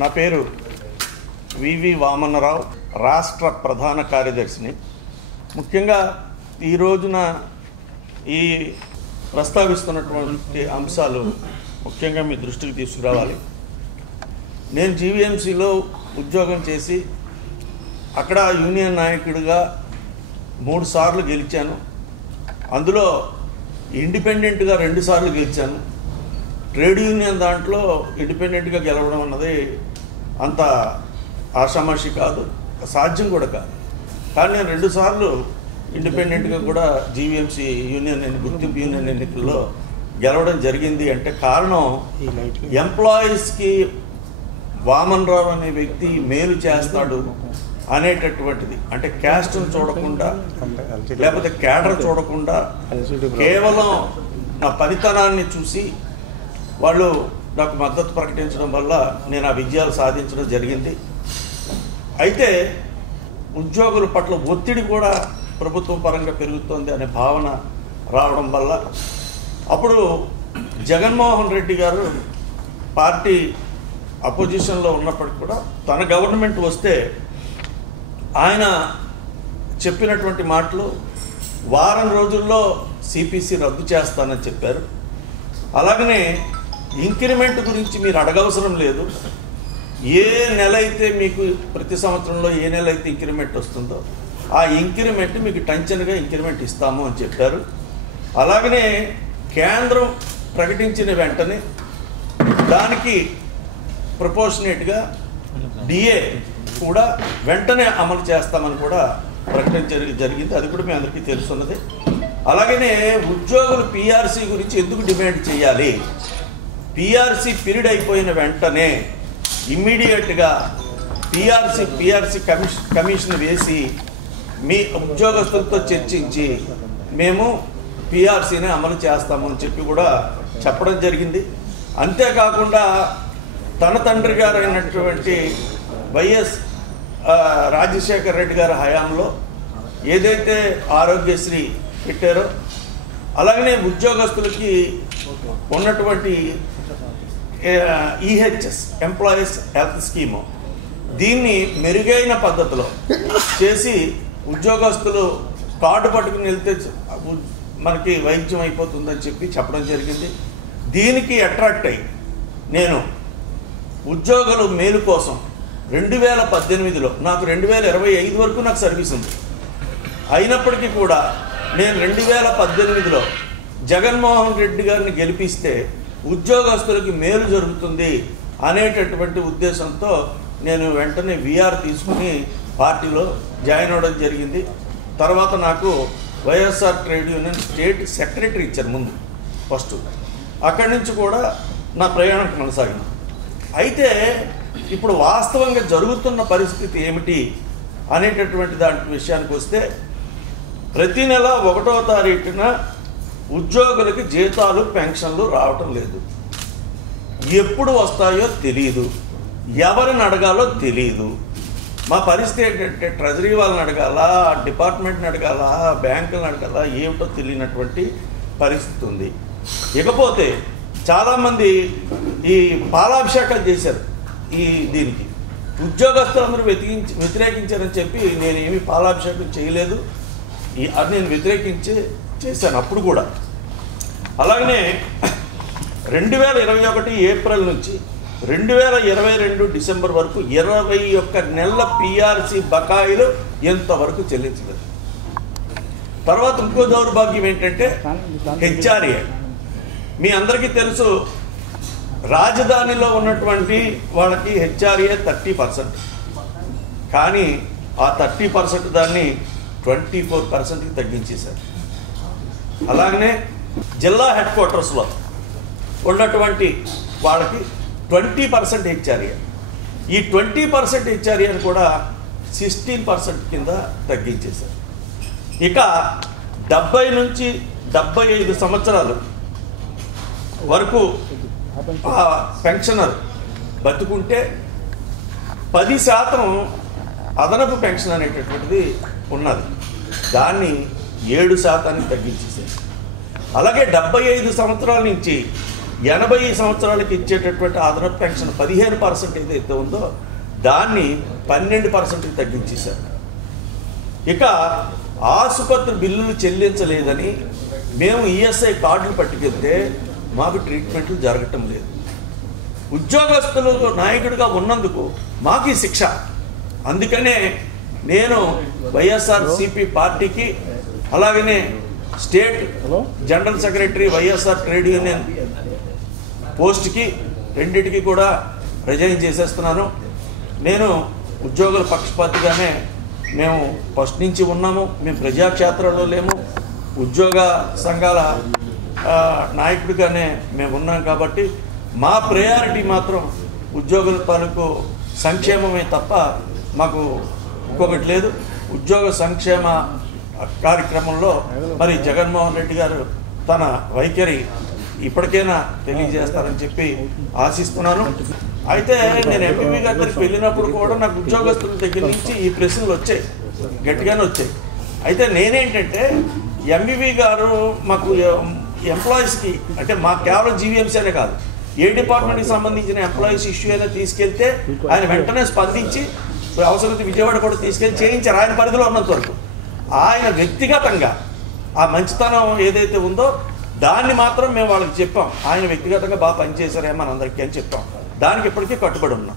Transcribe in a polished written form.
నా పేరు వివి వామనరావు, రాష్ట్ర ప్రధాన కార్యదర్శిని. ముఖ్యంగా ఈ రోజున ఈ ప్రస్తావిస్తున్నటువంటి అంశాలు ముఖ్యంగా మీ దృష్టికి తీసుకురావాలి. నేను జీవీఎంసీలో ఉద్యోగం చేసి అక్కడ యూనియన్ నాయకుడిగా 3 సార్లు గెలిచాను. అందులో ఇండిపెండెంట్గా 2 సార్లు గెలిచాను. ట్రేడ్ యూనియన్ దాంట్లో ఇండిపెండెంట్గా గెలవడం అన్నది అంత ఆషామాషి కాదు, సాధ్యం కూడా కాదు. కానీ నేను 2 సార్లు ఇండిపెండెంట్గా కూడా జీవీఎంసీ యూనియన్ గుర్తింపు యూనియన్ ఎన్నికల్లో గెలవడం జరిగింది. అంటే కారణం ఎంప్లాయీస్కి వామన్ రావు అనే వ్యక్తి మేలు చేస్తాడు అనేటటువంటిది. అంటే క్యాస్ట్ను చూడకుండా, లేకపోతే క్యాడర్ చూడకుండా, కేవలం నా పనితనాన్ని చూసి వాళ్ళు నాకు మద్దతు ప్రకటించడం వల్ల నేను ఆ విజయాలు సాధించడం జరిగింది. అయితే ఉద్యోగుల పట్ల ఒత్తిడి కూడా ప్రభుత్వం పరంగా పెరుగుతోంది అనే భావన రావడం వల్ల అప్పుడు జగన్మోహన్ రెడ్డి గారు పార్టీ అపోజిషన్లో ఉన్నప్పటికీ కూడా తన గవర్నమెంట్ వస్తే ఆయన చెప్పినటువంటి మాటలు వారం రోజుల్లో సిపిసి రద్దు చేస్తానని చెప్పారు. అలాగనే ఇంక్రిమెంట్ గురించి మీరు అడగవసరం లేదు, ఏ నెల అయితే మీకు ప్రతి సంవత్సరంలో ఏ నెల అయితే ఇంక్రిమెంట్ వస్తుందో ఆ ఇంక్రిమెంట్ మీకు టంచన్గా ఇంక్రిమెంట్ ఇస్తాము అని చెప్పారు. అలాగనే కేంద్రం ప్రకటించిన వెంటనే దానికి ప్రపోర్షనేట్గా డిఏ కూడా వెంటనే అమలు చేస్తామని కూడా ప్రకటించడం జరిగింది. అది కూడా మీ అందరికీ తెలుసున్నది. అలాగనే ఉద్యోగులు పిఆర్సీ గురించి ఎందుకు డిమాండ్ చేయాలి? పిఆర్సీ పీరియడ్ అయిపోయిన వెంటనే ఇమ్మీడియట్గా పిఆర్సీ కమిషన్ వేసి మీ ఉద్యోగస్తులతో చర్చించి మేము పిఆర్సీని అమలు చేస్తామని చెప్పి కూడా చెప్పడం జరిగింది. అంతేకాకుండా తన తండ్రి గారు అయినటువంటి వైఎస్ రాజశేఖర రెడ్డి గారి హయాంలో ఏదైతే ఆరోగ్యశ్రీ పెట్టారో, అలాగనే ఉద్యోగస్తులకి ఉన్నటువంటి ఈహెచ్ఎస్ ఎంప్లాయీస్ హెల్త్ స్కీము, దీన్ని మెరుగైన పద్ధతిలో చేసి ఉద్యోగస్తులు కార్డు పట్టుకుని వెళ్తే మనకి వైద్యం అయిపోతుందని చెప్పి చెప్పడం జరిగింది. దీనికి అట్రాక్ట్ అయ్యి నేను ఉద్యోగుల మేలు కోసం 2018లో నాకు 2025 వరకు నాకు సర్వీస్ ఉంది. అయినప్పటికీ కూడా నేను 2018లో జగన్మోహన్ రెడ్డి గారిని గెలిపిస్తే ఉద్యోగస్తులకి మేలు జరుగుతుంది అనేటటువంటి ఉద్దేశంతో నేను వెంటనే విఆర్ తీసుకుని పార్టీలో జాయిన్ అవ్వడం జరిగింది. తర్వాత నాకు YSR trade union state secretary ఇచ్చారు ముందు ఫస్ట్. అక్కడి నుంచి కూడా నా ప్రయాణం కొనసాగింది. అయితే ఇప్పుడు వాస్తవంగా జరుగుతున్న పరిస్థితి ఏమిటి అనేటటువంటి దాని విషయానికి వస్తే, ప్రతి నెల 1వ తారీఖున ఉద్యోగులకి జీతాలు పెన్షన్లు రావటం లేదు. ఎప్పుడు వస్తాయో తెలియదు, ఎవరిని అడగాలో తెలియదు. మా పరిస్థితి ఏంటంటే ట్రెజరీ వాళ్ళని అడగాల, డిపార్ట్మెంట్ని అడగాల, బ్యాంకులను అడగాల, ఏమిటో తెలియనటువంటి పరిస్థితి ఉంది. ఇకపోతే చాలామంది ఈ పాలాభిషేకాలు చేశారు. ఈ దీనికి ఉద్యోగస్తులందరూ వ్యతిరేకించారని చెప్పి నేనేమి పాలాభిషేకం చేయలేదు, అది నేను చేశాను అప్పుడు కూడా. అలాగనే 2021 ఏప్రిల్ నుంచి 2022 డిసెంబర్ వరకు 21 నెలల పిఆర్సీ బకాయిలు ఎంతవరకు చెల్లించలేదు. తర్వాత ఇంకో దౌర్భాగ్యం ఏంటంటే హెచ్ఆర్ఏ. మీ అందరికీ తెలుసు, రాజధానిలో ఉన్నటువంటి వాళ్ళకి హెచ్ఆర్ఏ 30%, కానీ ఆ 30% దాన్ని 24%కి తగ్గించేశారు. అలాగనే జిల్లా హెడ్ క్వార్టర్స్లో ఉన్నటువంటి వాళ్ళకి 20% హెచ్ఆర్ఏ. ఈ 20% హెచ్ఆర్ఏని కూడా 16% కింద తగ్గించేశారు. ఇక 70 నుంచి 75 సంవత్సరాలు వరకు పెన్షనర్ బతుకుంటే 10% అదనపు పెన్షన్ అనేటటువంటిది ఉన్నది, దాన్ని 7% తగ్గించేశారు. అలాగే 75 సంవత్సరాల నుంచి 80 సంవత్సరాలకి ఇచ్చేటటువంటి అదనపు పెన్షన్ 15% ఏదైతే ఉందో దాన్ని 12%కి తగ్గించేశారు. ఇక ఆసుపత్రి బిల్లులు చెల్లించలేదని మేము ఈఎస్ఐ కార్డులు పట్టుకెళ్తే మాకు ట్రీట్మెంట్లు జరగటం లేదు. ఉద్యోగస్తులు నాయకుడిగా ఉన్నందుకు మాకు ఈ శిక్ష. అందుకనే నేను వైఎస్ఆర్సీపీ పార్టీకి అలాగనే state general secretary YSR trade union పోస్ట్కి రెండింటికి కూడా రిజైన్ చేసేస్తున్నాను. నేను ఉద్యోగుల పక్షపాతిగానే మేము ఫస్ట్ నుంచి ఉన్నాము. మేము ప్రజాక్షేత్రంలో లేము, ఉద్యోగ సంఘాల నాయకుడిగానే మేము ఉన్నాం. కాబట్టి మా ప్రయారిటీ మాత్రం ఉద్యోగుల తాలూకు సంక్షేమమే తప్ప మాకు ఇంకొకటి లేదు. ఉద్యోగ సంక్షేమ కార్యక్రమంలో మరి జగన్మోహన్ రెడ్డి గారు తన వైఖరి ఇప్పటికైనా తెలియజేస్తారని చెప్పి ఆశిస్తున్నాను. అయితే నేను ఎంపీపీ గారి దగ్గరికి వెళ్ళినప్పుడు కూడా నాకు ఉద్యోగస్తుల దగ్గర నుంచి ఈ ప్రశ్నలు వచ్చాయి, గట్టిగానే వచ్చాయి. అయితే నేనేంటంటే ఎంపీపీ గారు మాకు ఎంప్లాయీస్కి అంటే మాకు కేవలం జీవీఎంసీ అనే కాదు, ఏ డిపార్ట్మెంట్కి సంబంధించిన ఎంప్లాయీస్ ఇష్యూ అయినా తీసుకెళ్తే ఆయన వెంటనే స్పందించి అవసరమైతే విజయవాడ కూడా తీసుకెళ్ళి చేయించారు ఆయన పరిధిలో ఉన్నంత వరకు. ఆయన వ్యక్తిగతంగా ఆ మంచితనం ఏదైతే ఉందో దాన్ని మాత్రం మేము వాళ్ళకి చెప్పాం. ఆయన వ్యక్తిగతంగా బాగా పనిచేశారేమో మనందరికీ అని చెప్పాం. దానికి ఇప్పటికీ కట్టుబడి ఉన్నాం.